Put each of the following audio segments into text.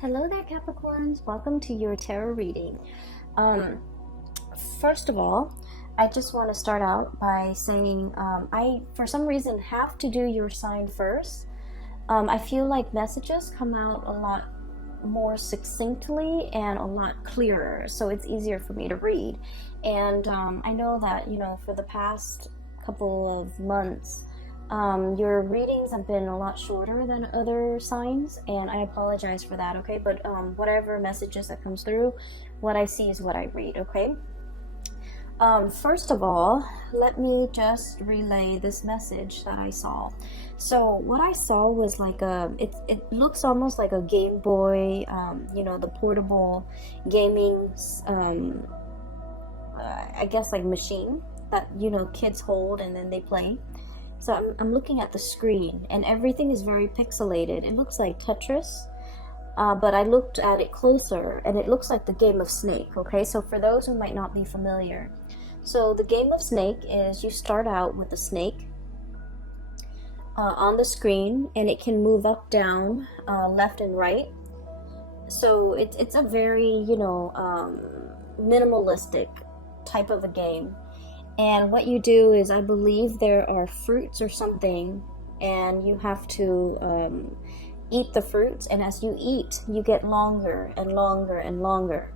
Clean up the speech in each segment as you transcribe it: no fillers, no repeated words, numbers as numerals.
Hello there, Capricorns. Welcome to your tarot reading. Um, First of all, I just want to start out by saying I, for some reason, have to do your sign first. I feel like messages come out a lot more succinctly and a lot clearer, so it's easier for me to read. And I know that, for the past couple of months, your readings have been a lot shorter than other signs, and I apologize for that, okay? But whatever messages that comes through, what I see is what I read, okay? First of all, let me just relay this message that I saw. So what I saw was like it looks almost like a Game Boy, the portable gaming, I guess like machine that, kids hold and then they play. So I'm looking at the screen and everything is very pixelated. It looks like Tetris, but I looked at it closer and it looks like the game of Snake, okay? So for those who might not be familiar, so the game of Snake is you start out with a snake on the screen and it can move up, down, left and right. So it's a very, minimalistic type of a game. And what you do is, I believe there are fruits or something, and you have to eat the fruits. And as you eat, you get longer and longer and longer.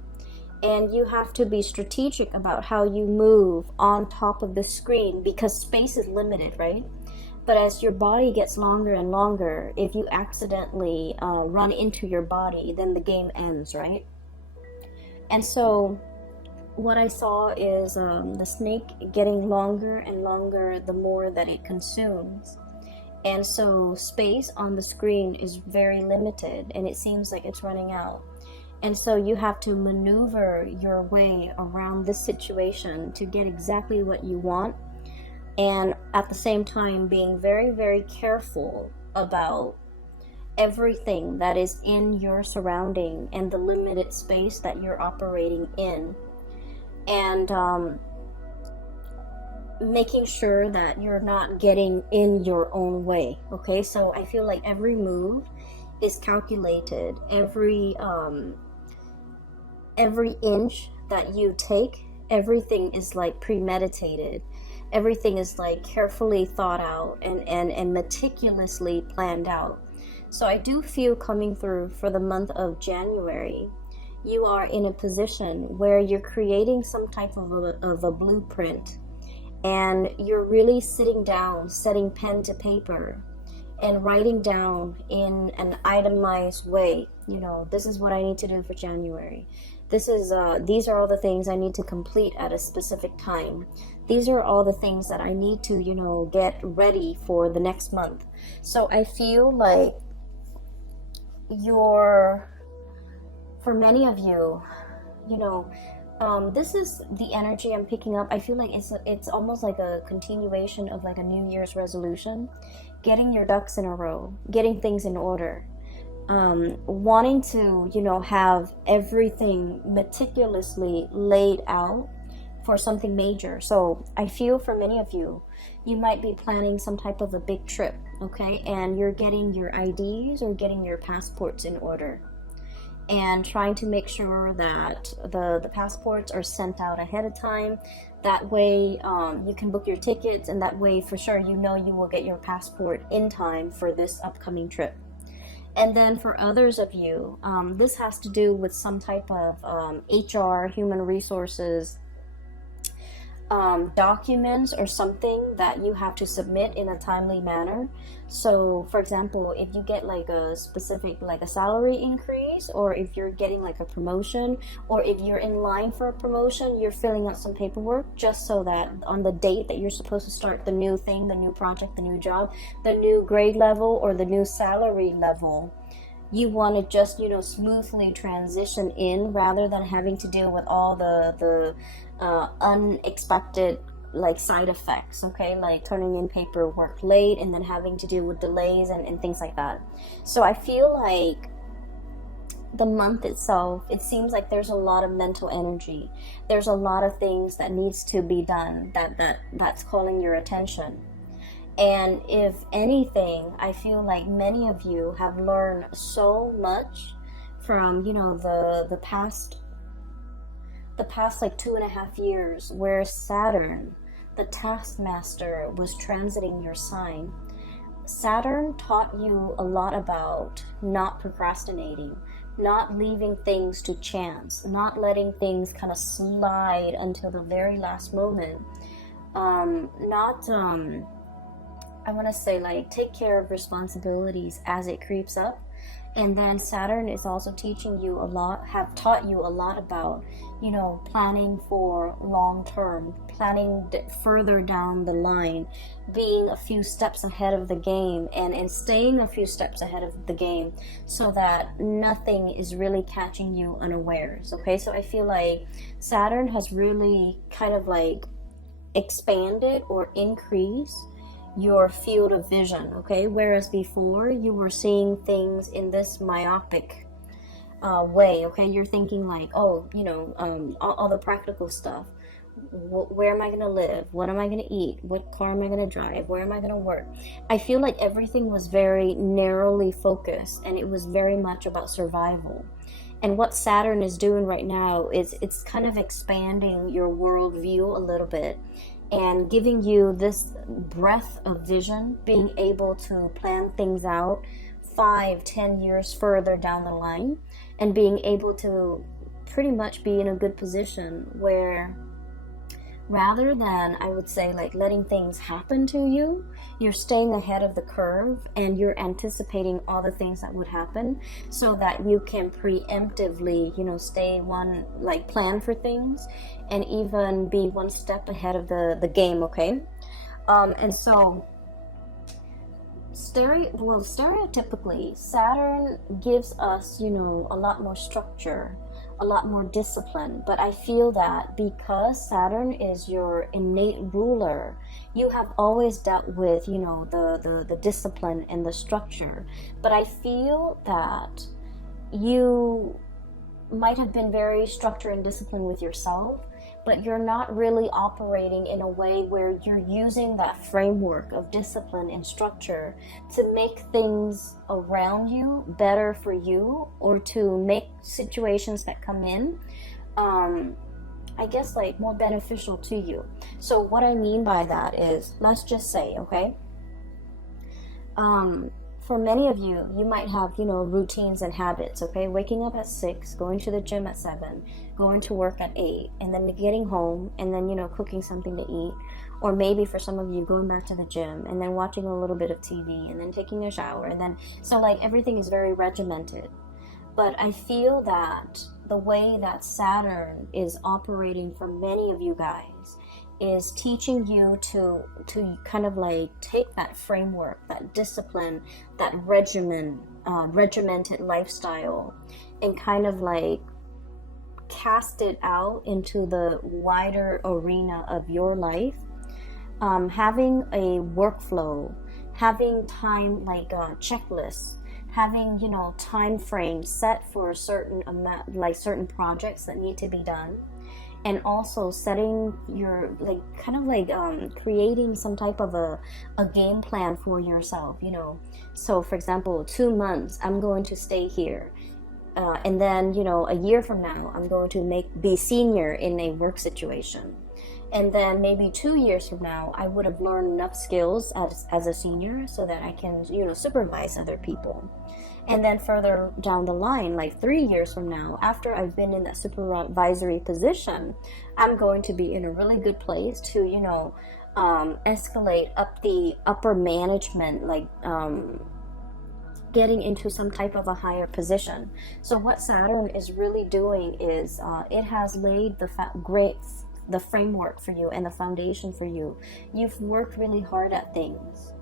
And you have to be strategic about how you move on top of the screen because space is limited, right? But as your body gets longer and longer, if you accidentally run into your body, then the game ends, right? And so what I saw is the snake getting longer and longer the more that it consumes. And so space on the screen is very limited and it seems like it's running out. And so you have to maneuver your way around this situation to get exactly what you want. And at the same time, being very, very careful about everything that is in your surrounding and the limited space that you're operating in. And making sure that you're not getting in your own way, okay? So I feel like every move is calculated. Every inch that you take, everything is like premeditated. Everything is like carefully thought out and meticulously planned out. So I do feel coming through for the month of January, you are in a position where you're creating some type of a blueprint, and you're really sitting down, setting pen to paper and writing down in an itemized way, this is what I need to do for January. These are all the things I need to complete at a specific time. These are all the things that I need to, get ready for the next month. So I feel like for many of you, this is the energy I'm picking up. I feel like it's almost like a continuation of like a New Year's resolution, getting your ducks in a row, getting things in order, wanting to, have everything meticulously laid out for something major. So I feel for many of you, you might be planning some type of a big trip, okay? And you're getting your IDs or getting your passports in order, and trying to make sure that the passports are sent out ahead of time. That way you can book your tickets, and that way for sure you will get your passport in time for this upcoming trip. And then for others of you, this has to do with some type of HR, human resources, documents or something that you have to submit in a timely manner. So for example, if you get like a specific, like a salary increase, or if you're getting like a promotion, or if you're in line for a promotion, you're filling out some paperwork just so that on the date that you're supposed to start the new thing, the new project, the new job, the new grade level, or the new salary level, you want to just smoothly transition in, rather than having to deal with all the unexpected like side effects, okay, like turning in paperwork late and then having to deal with delays and things like that. So I feel like the month itself, it seems like there's a lot of mental energy. There's a lot of things that needs to be done that's calling your attention. And if anything, I feel like many of you have learned so much from, you know, the past like 2.5 years, where Saturn, the taskmaster, was transiting your sign. Saturn taught you a lot about not procrastinating, not leaving things to chance, not letting things kind of slide until the very last moment. Not I want to say, like, take care of responsibilities as it creeps up. And then Saturn is also teaching you a lot, have taught you a lot about, you know, planning for long term, planning further down the line, being a few steps ahead of the game, and staying a few steps ahead of the game, so that nothing is really catching you unawares. Okay, so I feel like Saturn has really kind of like expanded or increased your field of vision, okay? Whereas before you were seeing things in this myopic way, okay? You're thinking like, oh, you know, all the practical stuff. Where am I going to live? What am I going to eat? What car am I going to drive? Where am I going to work? I feel like everything was very narrowly focused, and it was very much about survival. And what Saturn is doing right now is it's kind of expanding your worldview a little bit, and giving you this breadth of vision, being able to plan things out 5-10 years further down the line, and being able to pretty much be in a good position where, rather than, I would say, like letting things happen to you, you're staying ahead of the curve, and you're anticipating all the things that would happen, so that you can preemptively, you know, plan for things, and even be one step ahead of the game, okay? And so stereotypically, Saturn gives us, you know, a lot more structure, a lot more discipline. But I feel that because Saturn is your innate ruler, you have always dealt with, you know, the discipline and the structure. But I feel that you might have been very structured and disciplined with yourself, but you're not really operating in a way where you're using that framework of discipline and structure to make things around you better for you, or to make situations that come in, I guess, like, more beneficial to you. So what I mean by that is, let's just say, okay, for many of you, you might have, you know, routines and habits, okay? Waking up at 6, going to the gym at 7, going to work at 8, and then getting home, and then, you know, cooking something to eat. Or maybe for some of you, going back to the gym, and then watching a little bit of TV, and then taking a shower, and then, so like everything is very regimented. But I feel that the way that Saturn is operating for many of you guys is teaching you to kind of like take that framework, that discipline, that regimented lifestyle, and kind of like cast it out into the wider arena of your life. Having a workflow, having time, like a checklist, having, you know, time frames set for a certain amount, like certain projects that need to be done. And also setting your, like, kind of like creating some type of a game plan for yourself, you know. So for example, 2 months I'm going to stay here, and then, you know, a year from now I'm going to be senior in a work situation, and then maybe 2 years from now I would have learned enough skills as a senior so that I can, you know, supervise other people. And then further down the line, like 3 years from now, after I've been in that supervisory position, I'm going to be in a really good place to, you know, escalate up the upper management, like getting into some type of a higher position. So what Saturn is really doing is it has laid the framework for you and the foundation for you. You've worked really hard at things.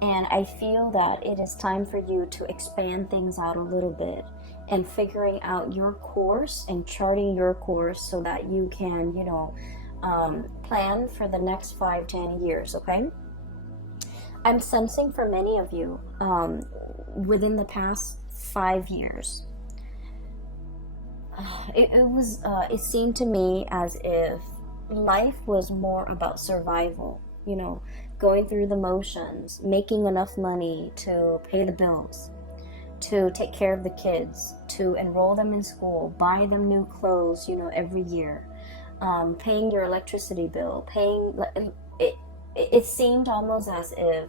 And I feel that it is time for you to expand things out a little bit, and figuring out your course and charting your course so that you can, you know, plan for the next 5-10 years, okay? I'm sensing for many of you, within the past 5 years, it seemed to me as if life was more about survival, you know, going through the motions, making enough money to pay the bills, to take care of the kids, to enroll them in school, buy them new clothes, every year, paying your electricity bill, it seemed almost as if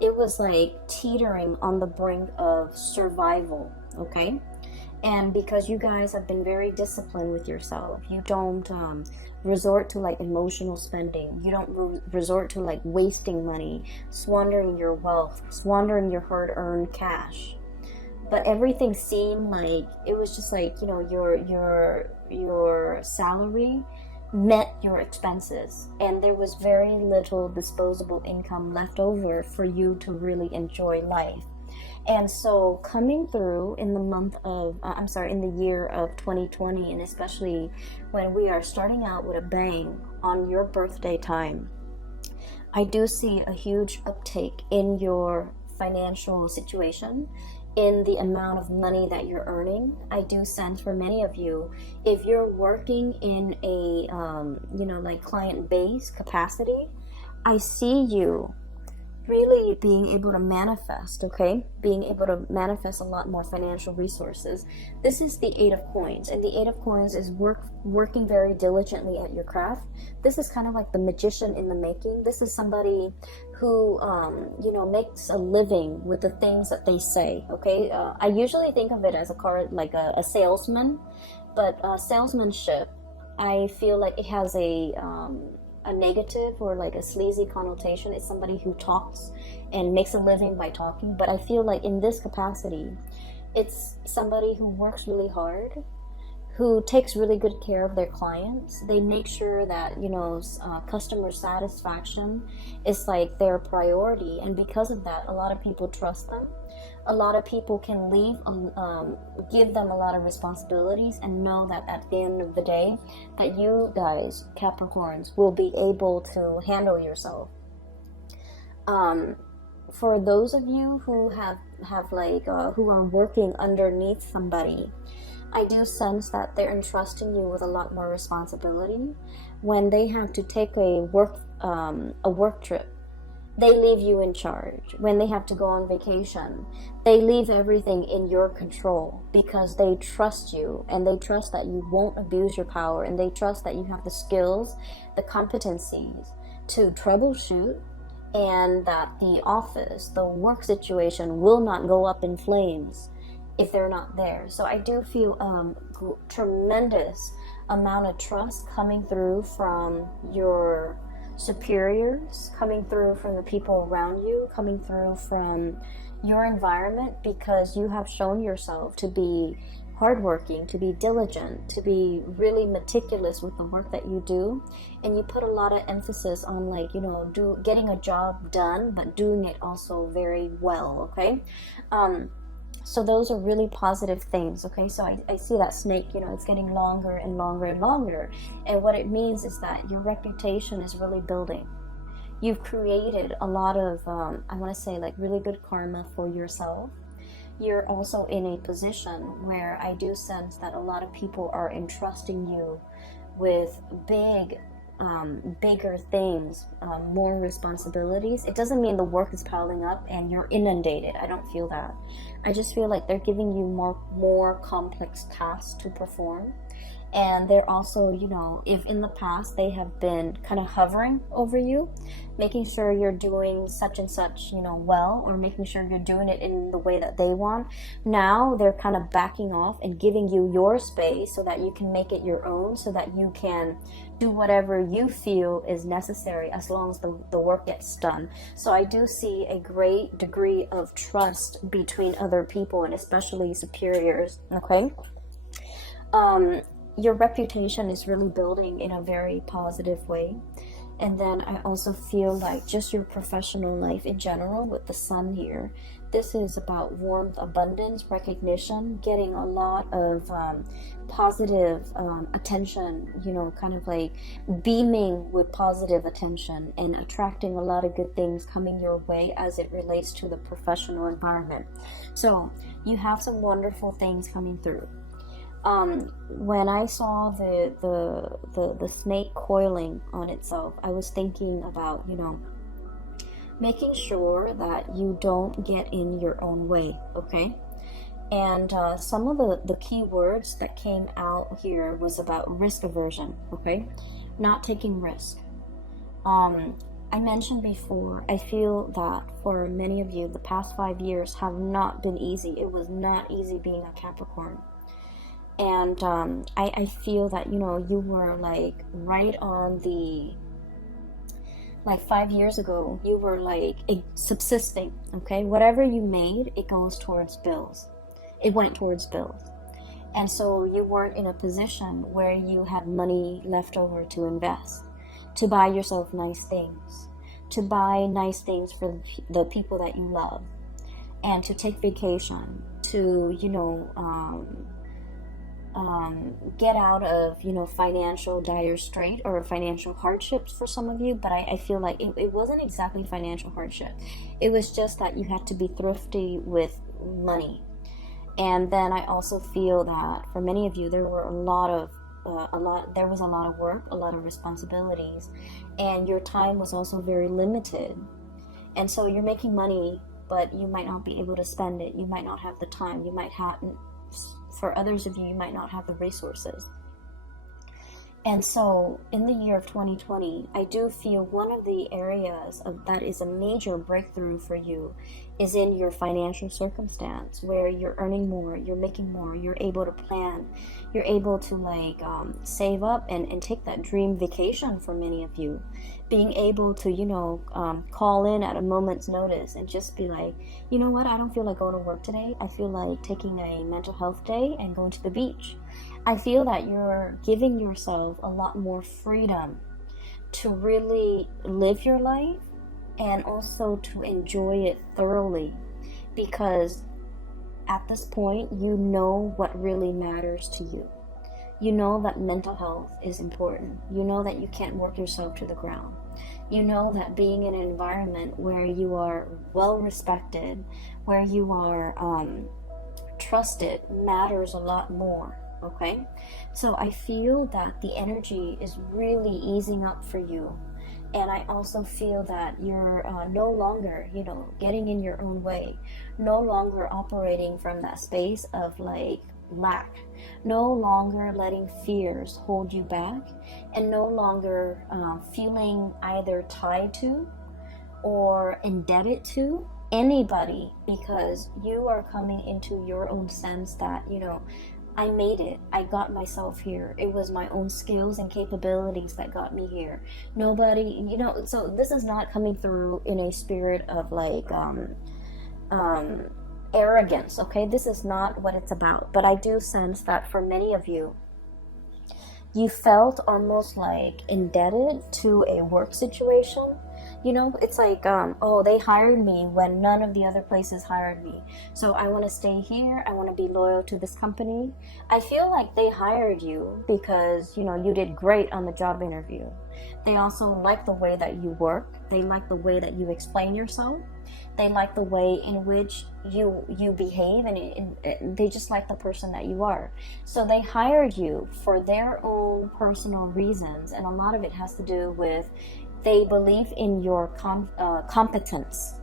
it was like teetering on the brink of survival, okay? And because you guys have been very disciplined with yourself, you don't resort to like emotional spending, you don't resort to like wasting money, squandering your wealth, squandering your hard-earned cash. But everything seemed like it was just like, your salary met your expenses, and there was very little disposable income left over for you to really enjoy life. And so coming through in the in the year of 2020, and especially when we are starting out with a bang on your birthday time, I do see a huge uptake in your financial situation, in the amount of money that you're earning. I do sense for many of you, if you're working in a like client-based capacity, I see you really being able to manifest, okay? Being able to manifest a lot more financial resources. This is the Eight of Coins, and the Eight of Coins is working very diligently at your craft. This is kind of like the magician in the making. This is somebody who, makes a living with the things that they say, okay? I usually think of it as a salesman, but salesmanship, I feel like it has a negative or like a sleazy connotation. It's somebody who talks and makes a living by talking. But I feel like in this capacity, it's somebody who works really hard, who takes really good care of their clients. They make sure that customer satisfaction is like their priority, and because of that, a lot of people trust them. A lot of people can give them a lot of responsibilities, and know that at the end of the day, that you guys, Capricorns, will be able to handle yourself. For those of you who who are working underneath somebody, I do sense that they're entrusting you with a lot more responsibility. When they have to take a work trip, they leave you in charge. When they have to go on vacation, they leave everything in your control, because they trust you, and they trust that you won't abuse your power, and they trust that you have the skills, the competencies to troubleshoot, and that the office, the work situation will not go up in flames if they're not there. So I do feel tremendous amount of trust coming through from your superiors, coming through from the people around you, coming through from your environment, because you have shown yourself to be hardworking, to be diligent, to be really meticulous with the work that you do, and you put a lot of emphasis on getting a job done, but doing it also very well, okay? So those are really positive things, okay? So I see that snake, it's getting longer and longer and longer. And what it means is that your reputation is really building. You've created a lot of, I want to say, like really good karma for yourself. You're also in a position where I do sense that a lot of people are entrusting you with bigger things, more responsibilities. It doesn't mean the work is piling up and you're inundated. I don't feel that. I just feel like they're giving you more complex tasks to perform. And they're also, if in the past they have been kind of hovering over you, making sure you're doing such and such, well, or making sure you're doing it in the way that they want. Now they're kind of backing off and giving you your space so that you can make it your own, so that you can do whatever you feel is necessary as long as the work gets done. So I do see a great degree of trust between other people, and especially superiors, okay? Your reputation is really building in a very positive way. And then I also feel like just your professional life in general with the sun here, this is about warmth, abundance, recognition, getting a lot of positive attention, kind of like beaming with positive attention and attracting a lot of good things coming your way as it relates to the professional environment. So you have some wonderful things coming through. When I saw the snake coiling on itself, I was thinking about, making sure that you don't get in your own way, okay? And some of the key words that came out here was about risk aversion, okay? Not taking risk. I mentioned before, I feel that for many of you, the past 5 years have not been easy. It was not easy being a Capricorn. And I feel that, you were like right on the, like 5 years ago, you were like subsisting, okay? Whatever you made, it goes towards bills. It went towards bills. And so you weren't in a position where you had money left over to invest, to buy yourself nice things, to buy nice things for the people that you love, and to take vacation, to, get out of, financial dire strait or financial hardships for some of you. But I feel like it wasn't exactly financial hardship. It was just that you had to be thrifty with money. And then I also feel that for many of you, there were there was a lot of work, a lot of responsibilities, and your time was also very limited. And so you're making money, but you might not be able to spend it. You might not have the time. For others of you, you might not have the resources. And so in the year of 2020, I do feel one of the areas that is a major breakthrough for you is in your financial circumstance, where you're earning more, you're making more, you're able to plan, you're able to save up and take that dream vacation for many of you. Being able to, call in at a moment's notice and just be like, you know what, I don't feel like going to work today. I feel like taking a mental health day and going to the beach. I feel that you're giving yourself a lot more freedom to really live your life and also to enjoy it thoroughly, because at this point, you know what really matters to you. You know that mental health is important. You know that you can't work yourself to the ground. You know that being in an environment where you are well respected, where you are trusted, matters a lot more. Okay, so I feel that the energy is really easing up for you. And I also feel that you're no longer, getting in your own way, no longer operating from that space of like lack, no longer letting fears hold you back, and no longer feeling either tied to or indebted to anybody, because you are coming into your own sense that, I made it. I got myself here. It was my own skills and capabilities that got me here. Nobody, so this is not coming through in a spirit of like arrogance, okay? This is not what it's about. But I do sense that for many of you, you felt almost like indebted to a work situation. It's like, they hired me when none of the other places hired me. So I want to stay here. I want to be loyal to this company. I feel like they hired you because, you did great on the job interview. They also like the way that you work. They like the way that you explain yourself. They like the way in which you behave, and they just like the person that you are. So they hired you for their own personal reasons, and a lot of it has to do with they believe in your competence.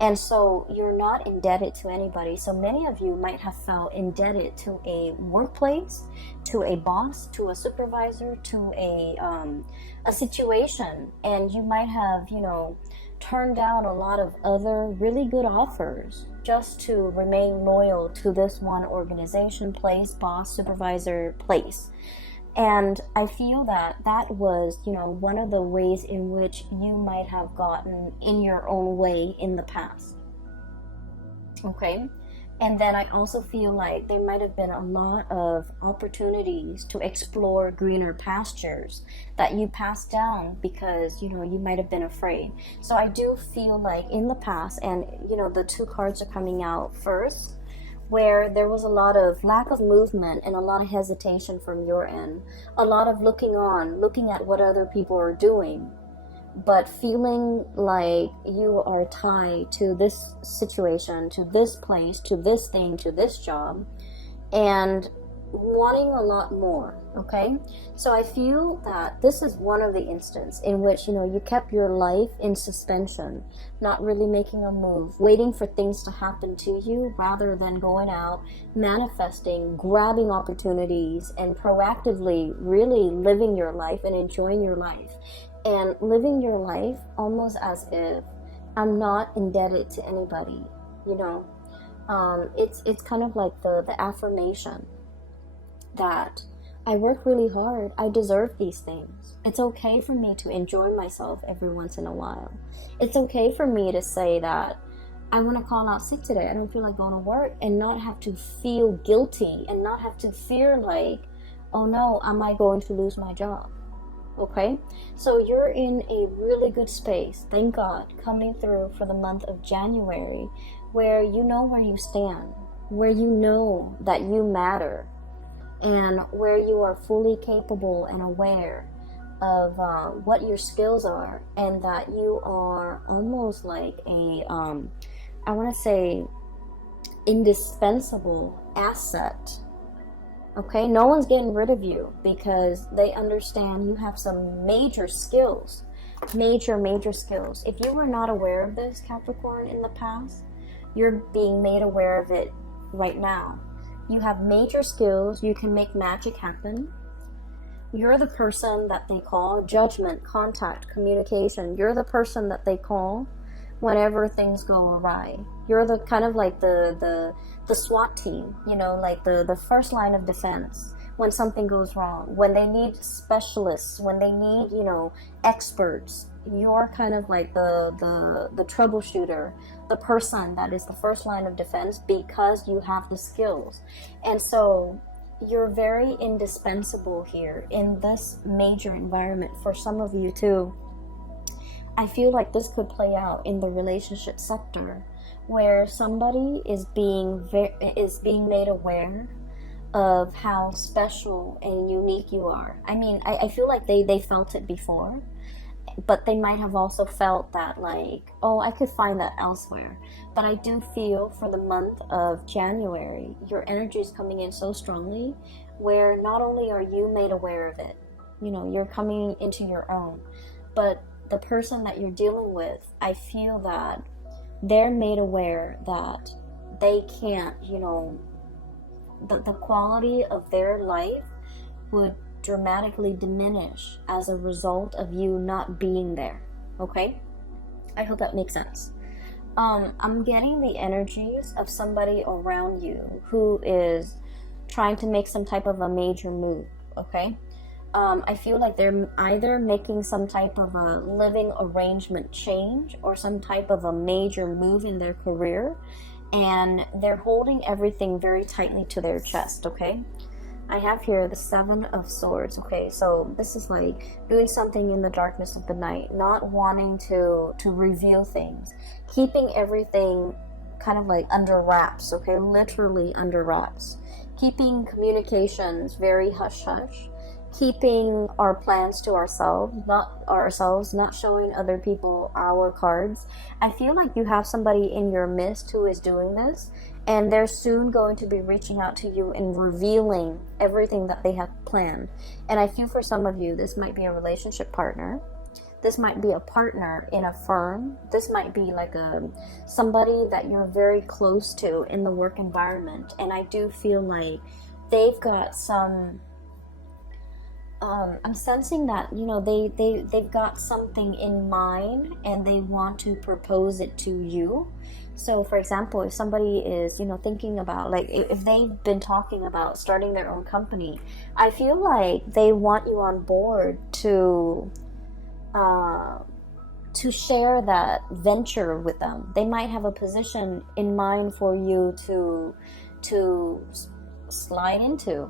And so you're not indebted to anybody. So many of you might have felt indebted to a workplace, to a boss, to a supervisor, to a situation. And you might have, turned down a lot of other really good offers just to remain loyal to this one organization, place, boss, supervisor, place. And I feel that was, one of the ways in which you might have gotten in your own way in the past. Okay? And then I also feel like there might have been a lot of opportunities to explore greener pastures that you passed down because, you might have been afraid. So I do feel like in the past, and, the two cards are coming out first, where there was a lot of lack of movement and a lot of hesitation from your end, a lot of looking at what other people are doing, but feeling like you are tied to this situation, to this place, to this thing, to this job, and wanting a lot more, okay? So I feel that this is one of the instances in which, you know, you kept your life in suspension, not really making a move, waiting for things to happen to you rather than going out, manifesting, grabbing opportunities, and proactively really living your life and enjoying your life. And living your life almost as if I'm not indebted to anybody, you know? It's kind of like the affirmation that I work really hard. I deserve these things. It's okay for me to enjoy myself every once in a while. It's okay for me to say that I want to call out sick today. I don't feel like going to work, and not have to feel guilty and not have to fear like, oh no, am I going to lose my job? Okay, so you're in a really good space, thank God, coming through for the month of January, where you know where you stand, where you know that you matter, and where you are fully capable and aware of what your skills are, and that you are almost like a, I want to say, indispensable asset. Okay, no one's getting rid of you because they understand you have some major skills, major skills. If you were not aware of this, Capricorn, in the past, you're being made aware of it right now. You have major skills. You can make magic happen. You're the person that they call judgment, contact, communication. You're the person that they call whenever things go awry. You're the kind of like the SWAT team, you know, like the first line of defense when something goes wrong, when they need specialists, when they need, you know, experts. You're kind of like the troubleshooter, the person that is the first line of defense because you have the skills. And so you're very indispensable here in this major environment. For some of you too, I feel like this could play out in the relationship sector, where somebody is being made aware of how special and unique you are. I mean, I feel like they felt it before, but they might have also felt that like, oh, I could find that elsewhere. But I do feel for the month of January, your energy is coming in so strongly, where not only are you made aware of it, you know, you're coming into your own, but the person that you're dealing with, I feel that they're made aware that they can't, you know, the quality of their life would dramatically diminish as a result of you not being there. Okay, I hope that makes sense. I'm getting the energies of somebody around you who is trying to make some type of a major move. Okay, I feel like they're either making some type of a living arrangement change or some type of a major move in their career, and they're holding everything very tightly to their chest. Okay, I have here the 7 of Swords. Okay, so this is like doing something in the darkness of the night, not wanting to reveal things, keeping everything kind of like under wraps. Okay, literally under wraps, keeping communications very hush hush, keeping our plans to ourselves, not showing other people our cards. I feel like you have somebody in your midst who is doing this, and they're soon going to be reaching out to you and revealing everything that they have planned. And I feel for some of you, this might be a relationship partner. This might be a partner in a firm. This might be like somebody that you're very close to in the work environment. And I do feel like they've got some... I'm sensing that, you know, they've got something in mind and they want to propose it to you. So for example, if somebody is, you know, thinking about, like, if they've been talking about starting their own company, I feel like they want you on board to share that venture with them. They might have a position in mind for you to slide into.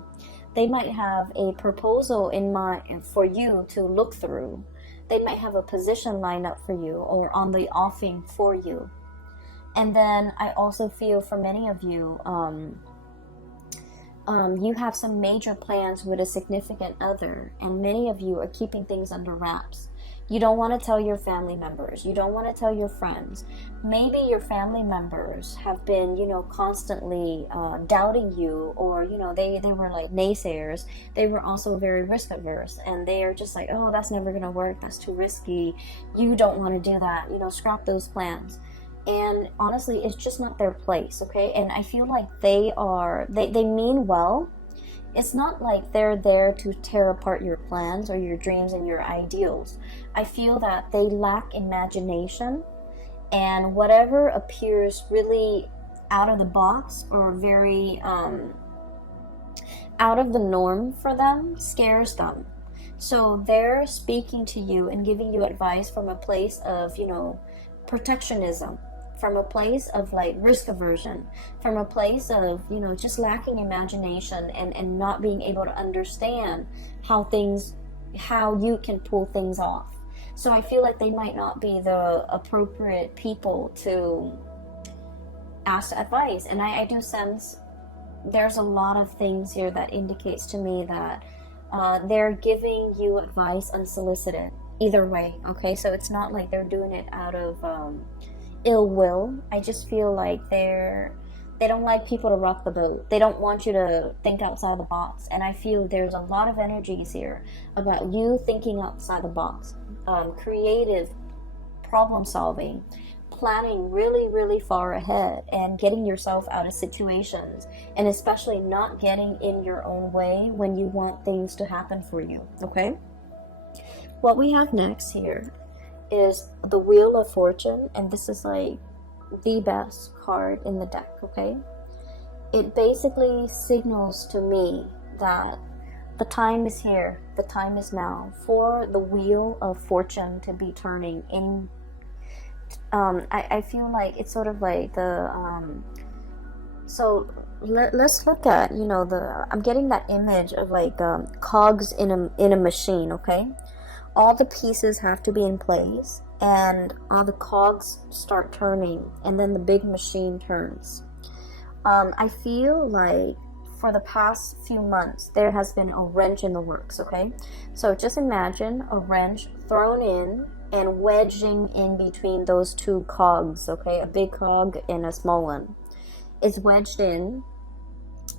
They might have a proposal in mind for you to look through. They might have a position lined up for you or on the offing for you. And then I also feel for many of you, you have some major plans with a significant other, and many of you are keeping things under wraps. You don't want to tell your family members. You don't want to tell your friends. Maybe your family members have been, constantly doubting you, or, they were like naysayers. They were also very risk averse, and they are just like, oh, that's never going to work. That's too risky. You don't want to do that. Scrap those plans. And honestly, it's just not their place, okay? And I feel like they mean well. It's not like they're there to tear apart your plans or your dreams and your ideals. I feel that they lack imagination, and whatever appears really out of the box or very out of the norm for them scares them. So they're speaking to you and giving you advice from a place of, protectionism, from a place of like risk aversion, from a place of, just lacking imagination and not being able to understand how you can pull things off. So I feel like they might not be the appropriate people to ask advice. And I do sense there's a lot of things here that indicates to me that they're giving you advice unsolicited either way, okay? So it's not like they're doing it out of ill will. I just feel like they don't like people to rock the boat. They don't want you to think outside the box. And I feel there's a lot of energies here about you thinking outside the box, creative problem solving, planning really, really far ahead, and getting yourself out of situations, and especially not getting in your own way when you want things to happen for you, okay? What we have next here is the Wheel of Fortune, and this is like the best card in the deck, okay? It basically signals to me that the time is here, the time is now for the Wheel of Fortune to be turning in. I feel like it's sort of like let's look at, I'm getting that image of like cogs in a machine, okay? All the pieces have to be in place, and all the cogs start turning, and then the big machine turns. I feel like for the past few months there has been a wrench in the works, okay? So just imagine a wrench thrown in and wedging in between those two cogs, okay? A big cog and a small one. It's wedged in,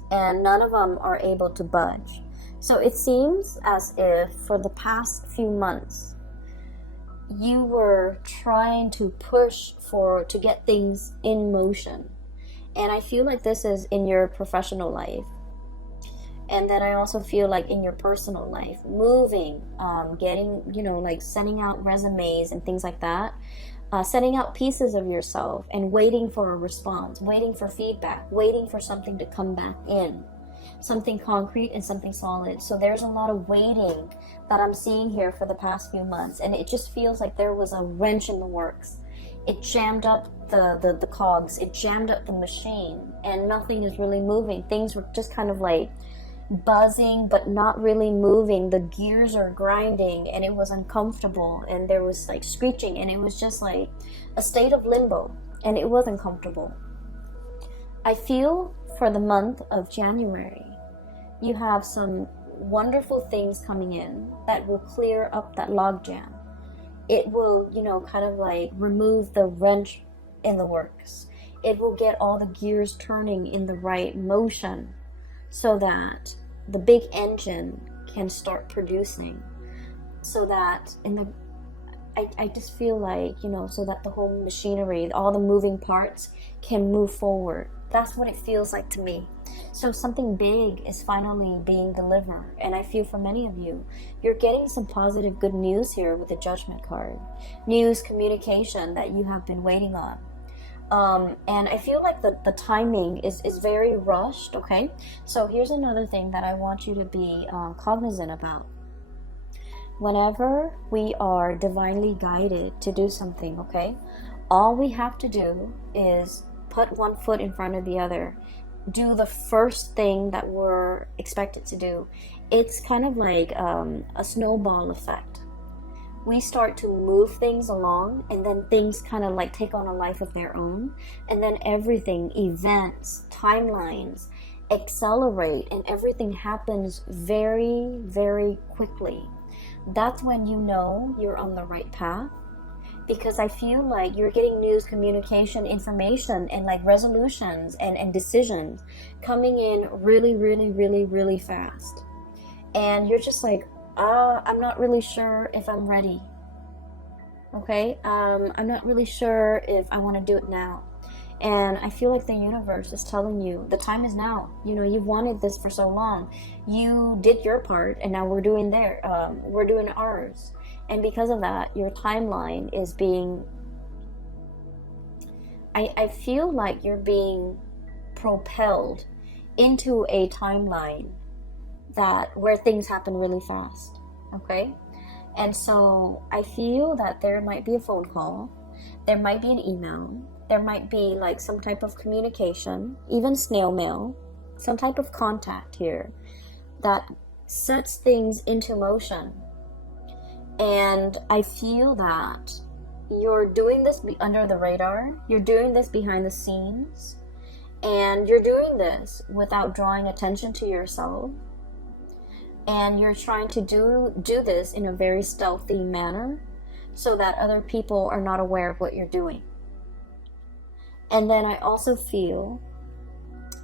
and none of them are able to budge. So it seems as if for the past few months, you were trying to push to get things in motion. And I feel like this is in your professional life. And then I also feel like in your personal life, moving, getting, like sending out resumes and things like that, sending out pieces of yourself and waiting for a response, waiting for feedback, waiting for something to come back in. Something concrete and something solid. So there's a lot of waiting that I'm seeing here for the past few months, and it just feels like there was a wrench in the works. It jammed up the cogs, it jammed up the machine, and nothing is really moving. Things were just kind of like buzzing but not really moving. The gears are grinding, and it was uncomfortable, and there was like screeching, and it was just like a state of limbo, and it wasn't comfortable. I feel for the month of January, you have some wonderful things coming in that will clear up that logjam. It will, kind of like remove the wrench in the works. It will get all the gears turning in the right motion so that the big engine can start producing. So that I just feel like, so that the whole machinery, all the moving parts can move forward. That's what it feels like to me. So something big is finally being delivered. And I feel for many of you, you're getting some positive good news here with the Judgment card. News, communication that you have been waiting on. And I feel like the timing is very rushed, okay? So here's another thing that I want you to be cognizant about. Whenever we are divinely guided to do something, okay, all we have to do is put one foot in front of the other. Do the first thing that we're expected to do. It's kind of like a snowball effect. We start to move things along, and then things kind of like take on a life of their own. And then everything, events, timelines, accelerate, and everything happens very, very quickly. that's when you know you're on the right path. Because I feel like you're getting news, communication, information, and like resolutions and decisions coming in really, really, really, really fast. And you're just like, I'm not really sure if I'm ready. Okay? I'm not really sure if I want to do it now. And I feel like the universe is telling you the time is now. You know, you've wanted this for so long. You did your part, and now we're doing ours. And because of that, your timeline is being, I feel like you're being propelled into a timeline where things happen really fast. Okay? And so I feel that there might be a phone call, there might be an email, there might be like some type of communication, even snail mail, some type of contact here that sets things into motion. And I feel that you're doing this under the radar, you're doing this behind the scenes, and you're doing this without drawing attention to yourself. And you're trying to do this in a very stealthy manner so that other people are not aware of what you're doing. And then I also feel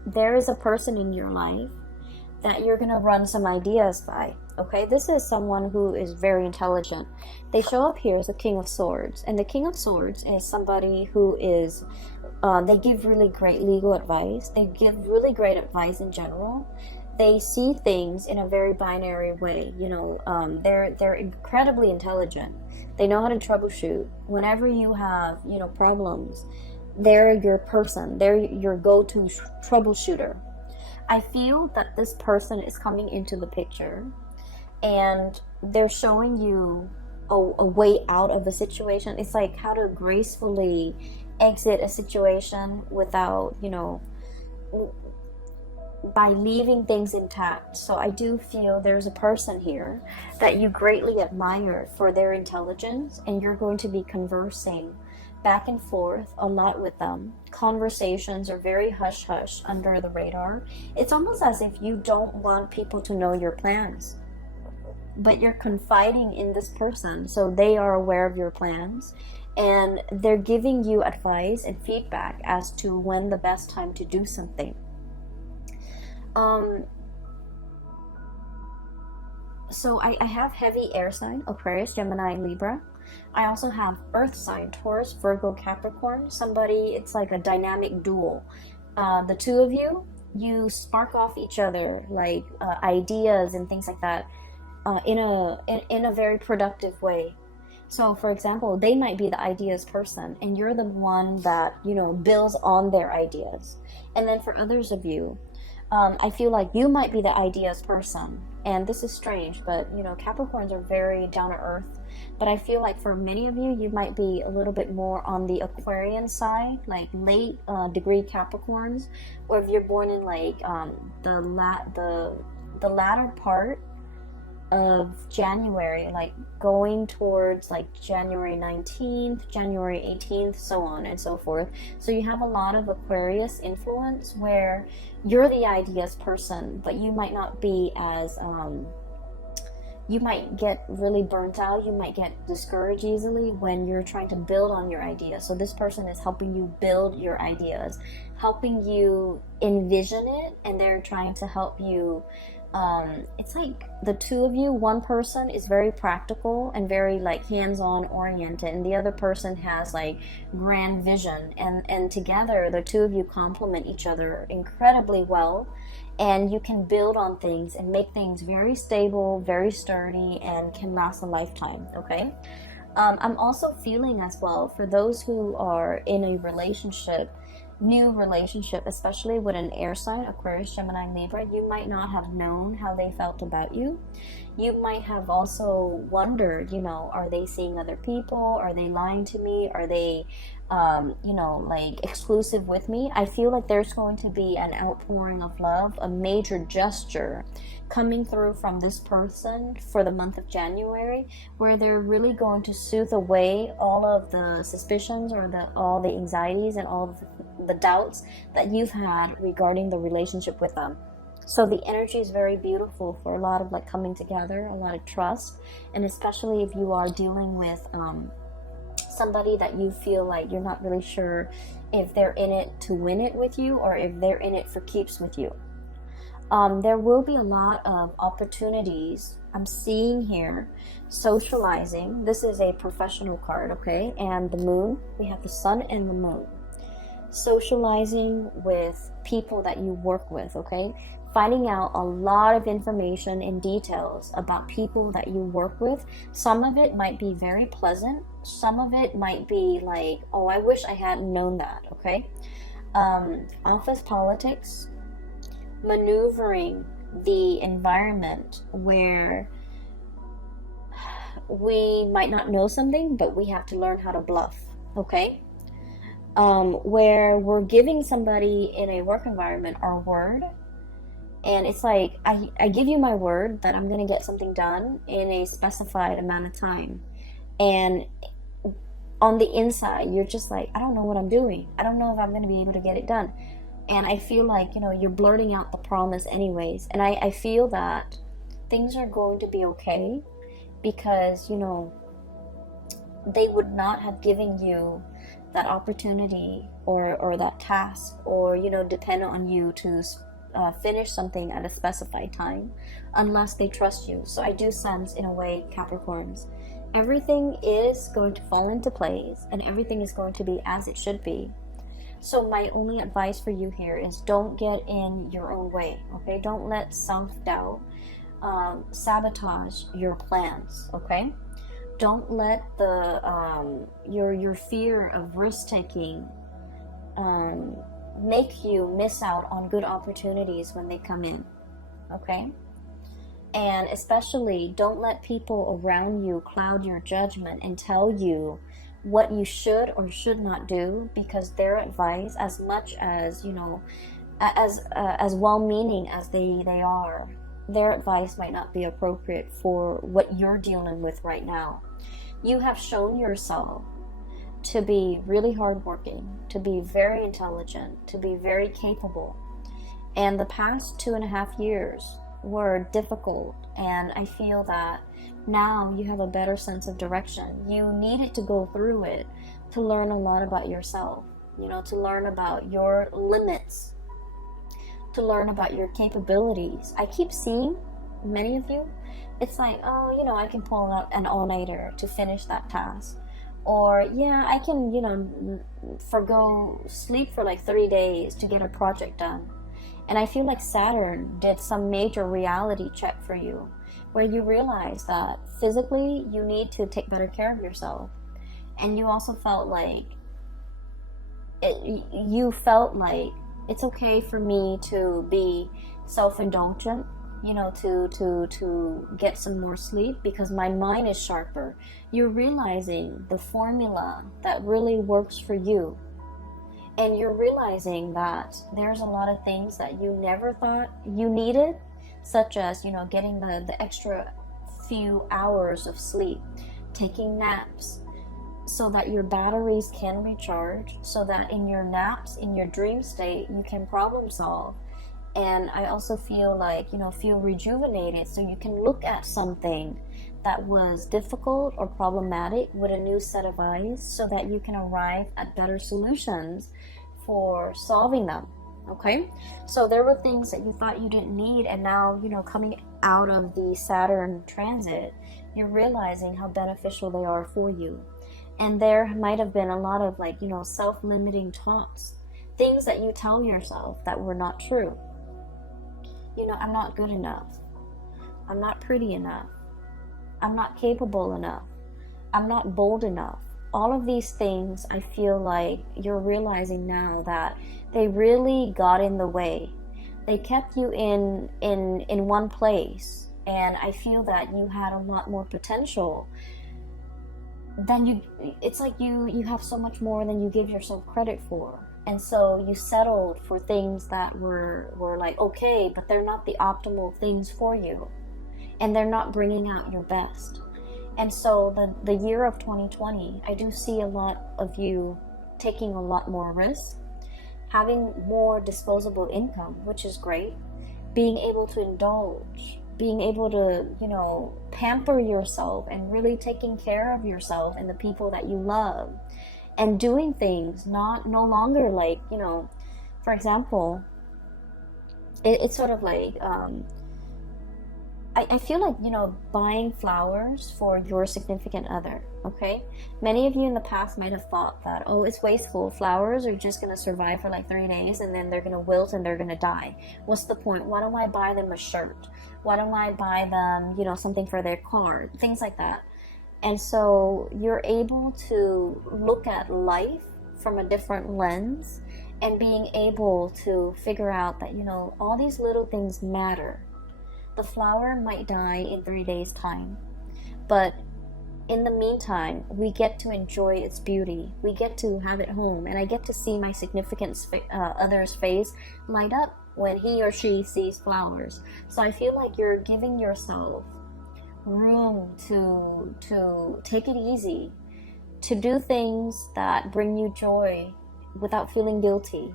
there is a person in your life that you're going to run some ideas by. Okay, this is someone who is very intelligent. They show up here as a King of Swords. And the King of Swords is somebody who is, they give really great legal advice. They give really great advice in general. They see things in a very binary way. You know, they're incredibly intelligent. They know how to troubleshoot. Whenever you have, you know, problems, they're your person. They're your go-to troubleshooter. I feel that this person is coming into the picture and they're showing you a way out of a situation. It's like how to gracefully exit a situation without, you know, by leaving things intact. So I do feel there's a person here that you greatly admire for their intelligence, and you're going to be conversing back and forth a lot with them. Conversations are very hush-hush under the radar. It's almost as if you don't want people to know your plans, but you're confiding in this person, so they are aware of your plans, and they're giving you advice and feedback as to when the best time to do something. So I have heavy air sign, Aquarius, Gemini, Libra. I also have earth sign, Taurus, Virgo, Capricorn. Somebody, it's like a dynamic duel. The two of you, you spark off each other, like ideas and things like that, in a very productive way. So, for example, they might be the ideas person, and you're the one that, you know, builds on their ideas. And then for others of you, I feel like you might be the ideas person. And this is strange, but, you know, Capricorns are very down to earth. But I feel like for many of you, you might be a little bit more on the Aquarian side, like late degree Capricorns, or if you're born in like the latter part of January, like going towards like January 19th, January 18th, so on and so forth. So you have a lot of Aquarius influence where you're the ideas person, but you might not be as you might get really burnt out, you might get discouraged easily when you're trying to build on your ideas. So this person is helping you build your ideas, helping you envision it, and they're trying to help you. It's like the two of you, one person is very practical and very like hands-on oriented, and the other person has like grand vision, and together the two of you complement each other incredibly well, and you can build on things and make things very stable, very sturdy, and can last a lifetime. Okay. I'm also feeling as well for those who are in a relationship, new relationship, especially with an air sign, Aquarius, Gemini, Libra, you might not have known how they felt about you. You might have also wondered, you know, are they seeing other people? Are they lying to me? Are they, you know, like exclusive with me? I feel like there's going to be an outpouring of love, a major gesture coming through from this person for the month of January, where they're really going to soothe away all of the suspicions or all the anxieties and all of the doubts that you've had regarding the relationship with them. So the energy is very beautiful for a lot of like coming together, a lot of trust, and especially if you are dealing with somebody that you feel like you're not really sure if they're in it to win it with you or if they're in it for keeps with you. There will be a lot of opportunities I'm seeing here. Socializing. This is a professional card, okay? And the moon. We have the sun and the moon. Socializing with people that you work with, okay? Finding out a lot of information and details about people that you work with. Some of it might be very pleasant. Some of it might be like, oh, I wish I hadn't known that, okay? Office politics. Maneuvering the environment where we might not know something, but we have to learn how to bluff, okay? Where we're giving somebody in a work environment our word, and it's like, I give you my word that I'm going to get something done in a specified amount of time, and on the inside, you're just like, I don't know what I'm doing. I don't know if I'm going to be able to get it done. And I feel like, you know, you're blurting out the promise anyways. And I feel that things are going to be okay because, you know, they would not have given you that opportunity or that task or, you know, depend on you to finish something at a specified time unless they trust you. So I do sense, in a way, Capricorns, everything is going to fall into place and everything is going to be as it should be. So my only advice for you here is don't get in your own way, okay? Don't let self-doubt sabotage your plans, okay? Don't let the your fear of risk-taking make you miss out on good opportunities when they come in, okay? And especially don't let people around you cloud your judgment and tell you what you should or should not do, because their advice, as much as, you know, as well-meaning as they are, their advice might not be appropriate for what you're dealing with right now. You have shown yourself to be really hardworking, to be very intelligent, to be very capable, and the past 2.5 years were difficult, and I feel that now you have a better sense of direction. You needed to go through it to learn a lot about yourself, you know, to learn about your limits, to learn about your capabilities. I keep seeing many of you, it's like, oh, you know, I can pull out an all-nighter to finish that task. Or, yeah, I can, you know, forgo sleep for like 3 days to get a project done. And I feel like Saturn did some major reality check for you, where you realize that physically you need to take better care of yourself. And you also felt like it's okay for me to be self-indulgent, you know, to get some more sleep because my mind is sharper. You're realizing the formula that really works for you. And you're realizing that there's a lot of things that you never thought you needed, such as, you know, getting the extra few hours of sleep, taking naps, so that your batteries can recharge, so that in your naps, in your dream state, you can problem solve. And I also feel like, you know, feel rejuvenated, so you can look at something that was difficult or problematic with a new set of eyes, so that you can arrive at better solutions for solving them. Okay, so there were things that you thought you didn't need, and now, you know, coming out of the Saturn transit, you're realizing how beneficial they are for you. And there might have been a lot of, like, you know, self-limiting talks, things that you tell yourself that were not true. You know, I'm not good enough. I'm not pretty enough. I'm not capable enough. I'm not bold enough. All of these things, I feel like you're realizing now that they really got in the way. They kept you in one place, and I feel that you had a lot more potential than you. It's like you have so much more than you give yourself credit for. And so you settled for things that were like, okay, but they're not the optimal things for you. And they're not bringing out your best. And so the year of 2020, I do see a lot of you taking a lot more risk, having more disposable income, which is great, being able to indulge, being able to, you know, pamper yourself and really taking care of yourself and the people that you love, and doing things no longer like, you know, for example, it's sort of like, I feel like, you know, buying flowers for your significant other, okay? Many of you in the past might have thought that, oh, it's wasteful. Flowers are just going to survive for like 3 days and then they're going to wilt and they're going to die. What's the point? Why don't I buy them a shirt? Why don't I buy them, you know, something for their car? Things like that. And so you're able to look at life from a different lens and being able to figure out that, you know, all these little things matter. The flower might die in 3 days' time, but in the meantime, we get to enjoy its beauty. We get to have it home, and I get to see my significant other's face light up when he or she sees flowers. So I feel like you're giving yourself room to take it easy, to do things that bring you joy without feeling guilty.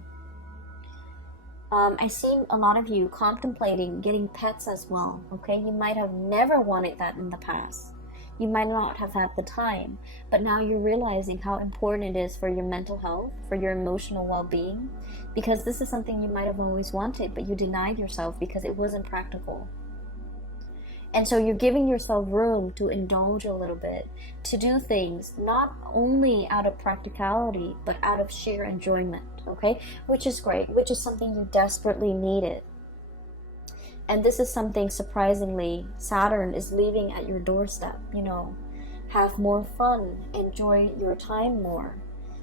I see a lot of you contemplating getting pets as well, okay? You might have never wanted that in the past. You might not have had the time, but now you're realizing how important it is for your mental health, for your emotional well-being, because this is something you might have always wanted, but you denied yourself because it wasn't practical. And so you're giving yourself room to indulge a little bit, to do things not only out of practicality, but out of sheer enjoyment, okay? Which is great, which is something you desperately needed. And this is something, surprisingly, Saturn is leaving at your doorstep, you know. Have more fun, enjoy your time more,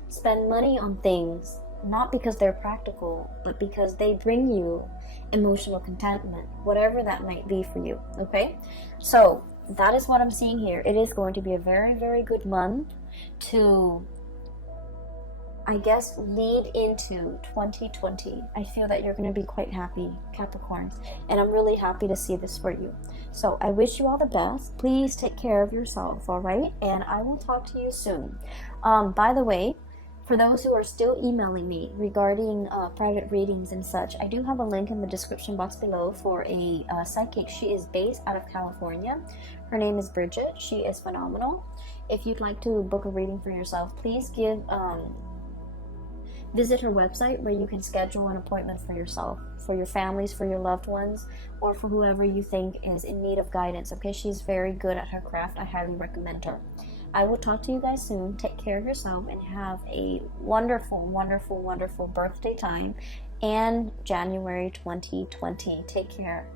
spend money on things, not because they're practical, but because they bring you emotional contentment, whatever that might be for you, okay? So that is what I'm seeing here. It is going to be a very, very good month to, I guess, lead into 2020. I feel that you're going to be quite happy, Capricorn, and I'm really happy to see this for you. So I wish you all the best. Please take care of yourself, all right? And I will talk to you soon. By the way, for those who are still emailing me regarding private readings and such, I do have a link in the description box below for a psychic. She is based out of California. Her name is Bridget. She is phenomenal. If you'd like to book a reading for yourself, please visit her website where you can schedule an appointment for yourself, for your families, for your loved ones, or for whoever you think is in need of guidance. Okay, she's very good at her craft. I highly recommend her. I will talk to you guys soon. Take care of yourself and have a wonderful, wonderful, wonderful birthday time and January 2020. Take care.